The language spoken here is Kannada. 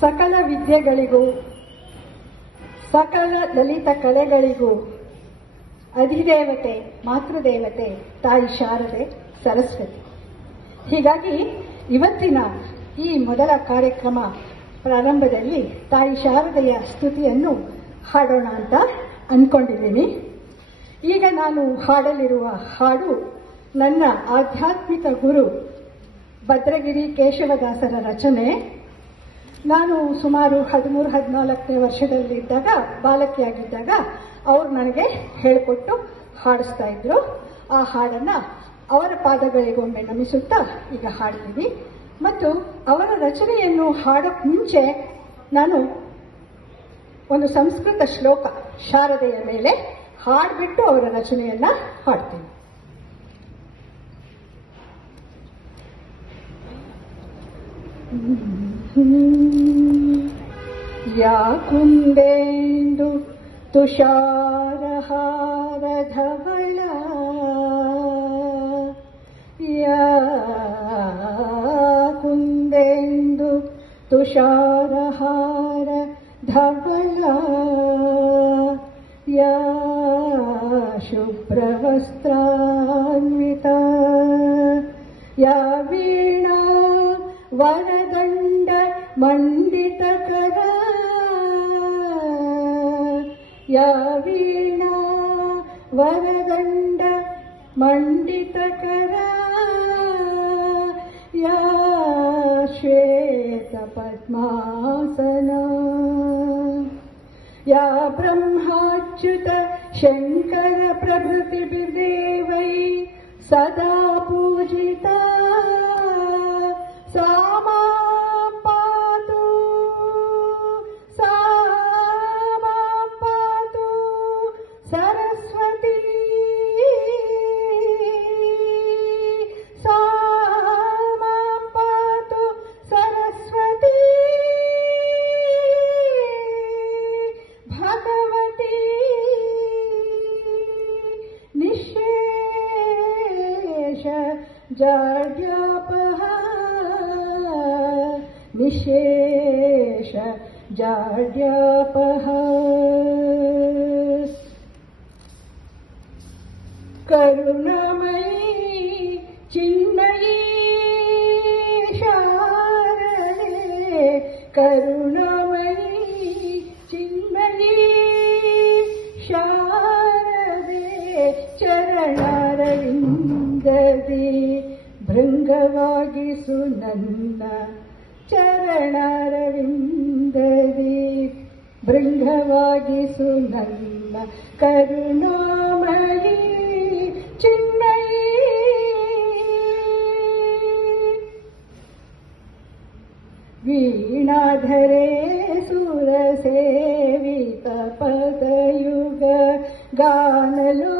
ಸಕಲ ವಿದ್ಯೆಗಳಿಗೂ ಸಕಲ ಲಲಿತ ಕಲೆಗಳಿಗೂ ಅಧಿದೇವತೆ ಮಾತೃದೇವತೆ ತಾಯಿ ಶಾರದೆ ಸರಸ್ವತಿ. ಹೀಗಾಗಿ ಇವತ್ತಿನ ಈ ಮೊದಲ ಕಾರ್ಯಕ್ರಮ ಪ್ರಾರಂಭದಲ್ಲಿ ತಾಯಿ ಶಾರದೆಯ ಸ್ತುತಿಯನ್ನು ಹಾಡೋಣ ಅಂತ ಅಂದ್ಕೊಂಡಿದ್ದೀನಿ. ಈಗ ನಾನು ಹಾಡಲಿರುವ ಹಾಡು ನನ್ನ ಆಧ್ಯಾತ್ಮಿಕ ಗುರು ಭದ್ರಗಿರಿ ಕೇಶವದಾಸರ ರಚನೆ. ನಾನು ಸುಮಾರು 13-14ನೇ ವರ್ಷದಲ್ಲಿದ್ದಾಗ, ಬಾಲಕಿಯಾಗಿದ್ದಾಗ ಅವರು ನನಗೆ ಹೇಳಿಕೊಟ್ಟು ಹಾಡಿಸ್ತಾ ಇದ್ರು. ಆ ಹಾಡನ್ನು ಅವರ ಪಾದಗಳಿಗೊಮ್ಮೆ ನಮಿಸುತ್ತಾ ಈಗ ಹಾಡ್ತೀನಿ. ಮತ್ತು ಅವರ ರಚನೆಯನ್ನು ಹಾಡೋಕ್ಕೆ ಮುಂಚೆ ನಾನು ಒಂದು ಸಂಸ್ಕೃತ ಶ್ಲೋಕ ಶಾರದೆಯ ಮೇಲೆ ಹಾಡ್ಬಿಟ್ಟು ಅವರ ರಚನೆಯನ್ನ ಹಾಡ್ತೀನಿ. ಯಾ ಕುಂದೇಂದು ತುಷಾರಹಾರ ಧವಳ, ಯಾ ಕುಂದೇಂದು ತುಷಾರಹಾರ ಧವಳ, ಯಾ ಶುಭ್ರವಸ್ತ್ರಾನ್ವಿತ, ಯಾ ವೀಣಾ ವರದಂಡ ಮಂಡಿತಕರ, ಯಾ ವೀಣಾ ವರದಂಡ ಮಂಡಿತಕರ, ಯಾ ಶ್ವೇತ ಪದ್ಮಾಸನ, ಯಾ ಬ್ರಹ್ಮಾಚ್ಯುತ ಶಂಕರ ಪ್ರಭೃತಿಭಿರ್ದೇವೈ ಸದಾ ಪೂಜಿತಾ, सा मां पातु, सा मां पातु सरस्वती, सा मां पातु सरस्वती, भगवती निःशेष जाड्यापहा, निःशेष जाड्यापः, करुणामयी चिन्मयी शारदे, करुणामयी चिन्मयी शारदे, ಚರಣಾರವಿಂದದಿ ಭೃಂಗವಾಗಿಸು ನನ್ನ, ಚರಣಾರವಿಂದದಿ ಭೃಂಗವಾಗಿಸು ನನ್ನ, ಕರುಣಾಮಯಿ ಚಿನ್ಮಯಿ. ವೀಣಾಧರೆ ಸುರಸೇವಿತ ಪದಯುಗ ಗಾನಲೋ